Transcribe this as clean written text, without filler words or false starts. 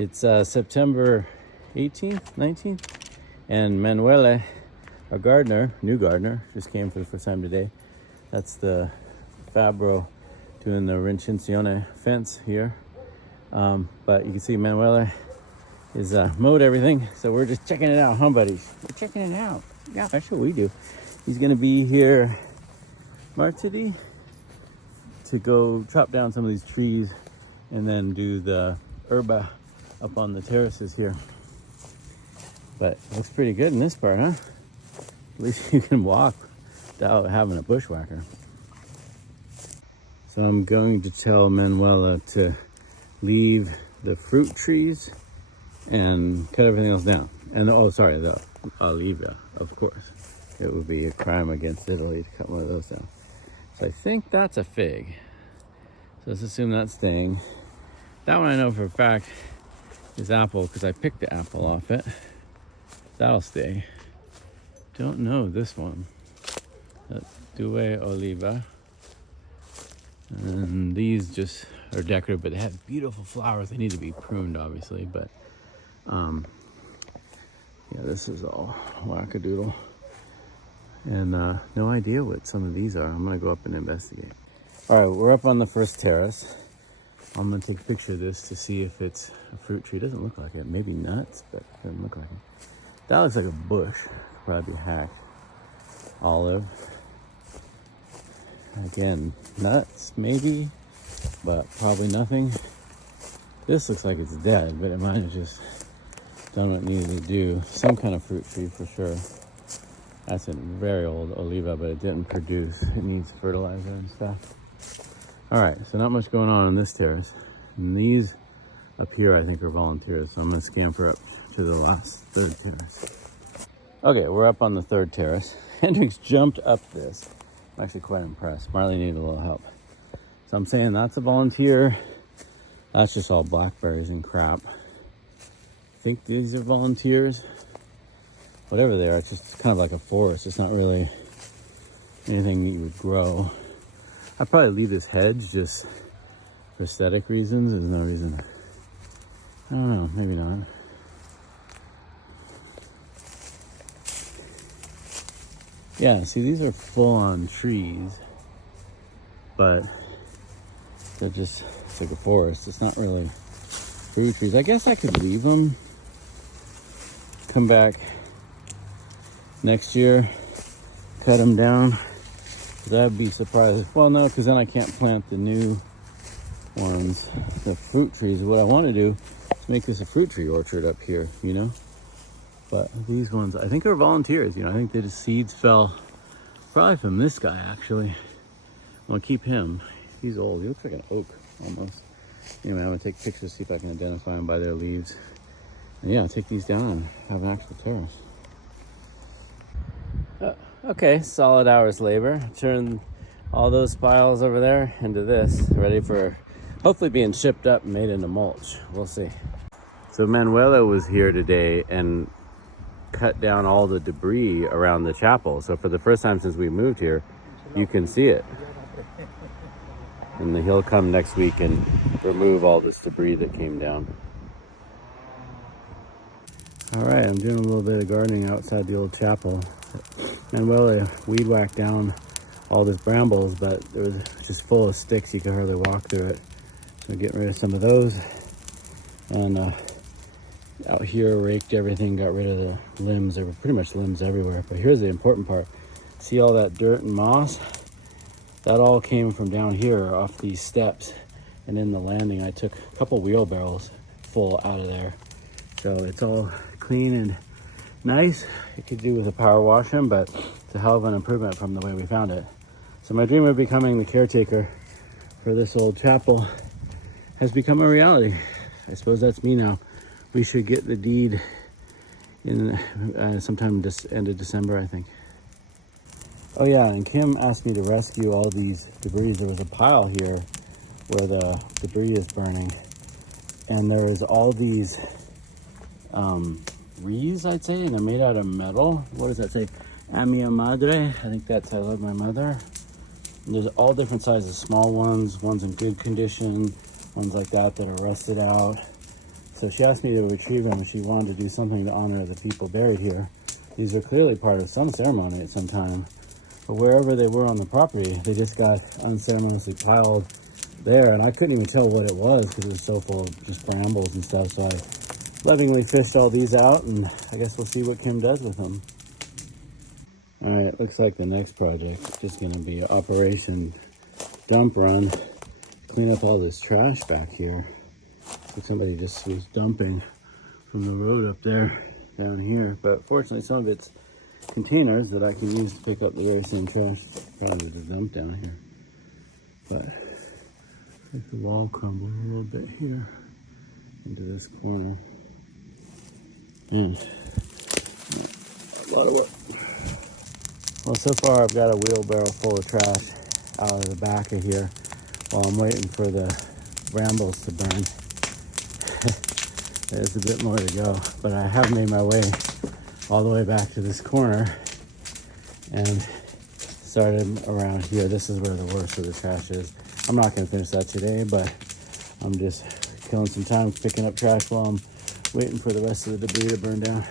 It's September 18th, 19th, and Manuele, our gardener, new gardener, just came for the first time today. That's the Fabbro doing the Recinzione fence here. But you can see Manuele is mowed everything, so we're just checking it out, huh, buddies? We're checking it out. Yeah, that's what we do. He's gonna be here martedì to go chop down some of these trees and then do the herba up on the terraces here. But it looks pretty good in this part, huh? At least you can walk without having a bushwhacker. So I'm going to tell Manuela to leave the fruit trees and cut everything else down. And oh, sorry, the oliva, of course. It would be a crime against Italy to cut one of those down. So I think that's a fig. So let's assume that's staying. That one I know for a fact is apple because I picked the apple off it. That'll stay. Don't know this one. That's Due Oliva. And these just are decorative, but they have beautiful flowers. They need to be pruned, obviously, but yeah, this is all wackadoodle. And no idea what some of these are. I'm gonna go up and investigate. All right, we're up on the first terrace. I'm gonna take a picture of this to see if it's a fruit tree. It doesn't look like it. Maybe nuts, but it doesn't look like it. That looks like a bush. Probably hacked. Olive. Again, nuts maybe, but probably nothing. This looks like it's dead, but it might have just done what it needed to do. Some kind of fruit tree for sure. That's a very old oliva, but it didn't produce. It needs fertilizer and stuff. All right, so not much going on this terrace. And these up here, I think, are volunteers. So I'm gonna scamper up to the last third terrace. Okay, we're up on the third terrace. Hendrix jumped up this. I'm actually quite impressed. Marley needed a little help. So I'm saying that's a volunteer. That's just all blackberries and crap. I think these are volunteers. Whatever they are, it's just kind of like a forest. It's not really anything that you would grow. I'd probably leave this hedge just for aesthetic reasons. There's no reason. I don't know, maybe not. Yeah, see, these are full-on trees, but they're just, it's like a forest. It's not really fruit trees. I guess I could leave them, come back next year, cut them down. I'd be surprised. Well, no, because then I can't plant the new ones, the fruit trees. What I want to do is make this a fruit tree orchard up here, you know? But these ones, I think are volunteers, you know? I think that the seeds fell probably from this guy, actually. I want to keep him. He's old. He looks like an oak, almost. Anyway, I'm going to take pictures, see if I can identify them by their leaves. And yeah, take these down and have an actual terrace. Okay, solid hours labor. Turn all those piles over there into this, ready for hopefully being shipped up and made into mulch. We'll see. So Manuela was here today and cut down all the debris around the chapel. So for the first time since we moved here, you can see it. And then he'll come next week and remove all this debris that came down. All right, I'm doing a little bit of gardening outside the old chapel. Manuela weed whacked down all this brambles, but it was just full of sticks. You could hardly walk through it. So getting rid of some of those. And out here, raked everything, got rid of the limbs. There were pretty much limbs everywhere. But here's the important part. See all that dirt and moss? That all came from down here off these steps. And in the landing, I took a couple wheelbarrows full out of there. So it's all clean and nice. It could do with a power washing, but it's a hell of an improvement from the way we found it. So my dream of becoming the caretaker for this old chapel has become a reality. I suppose that's me now. We should get the deed in sometime end of December, I think. Oh yeah, and Kim asked me to rescue all these debris. There was a pile here where the debris is burning, and there was all these wreaths, I'd say, and they're made out of metal. What does that say? A mia madre. I think that's I love my mother. And there's all different sizes, small ones in good condition, ones like that that are rusted out. So she asked me to retrieve them, and she wanted to do something to honor the people buried here. These are clearly part of some ceremony at some time, but wherever they were on the property, they just got unceremoniously piled there, and I couldn't even tell what it was because it was so full of just brambles and stuff. So I lovingly fished all these out, and I guess we'll see what Kim does with them. All right, looks like the next project is just going to be Operation Dump Run. Clean up all this trash back here that somebody just was dumping from the road up there down here. But fortunately, some of it's containers that I can use to pick up the very same trash probably to dump down here. But the wall crumbled a little bit here into this corner. And a lot of work. Well, so far I've got a wheelbarrow full of trash out of the back of here while I'm waiting for the brambles to burn. There's a bit more to go, but I have made my way all the way back to this corner and started around here. This is where the worst of the trash is. I'm not going to finish that today, but I'm just killing some time picking up trash while I'm waiting for the rest of the debris to burn down.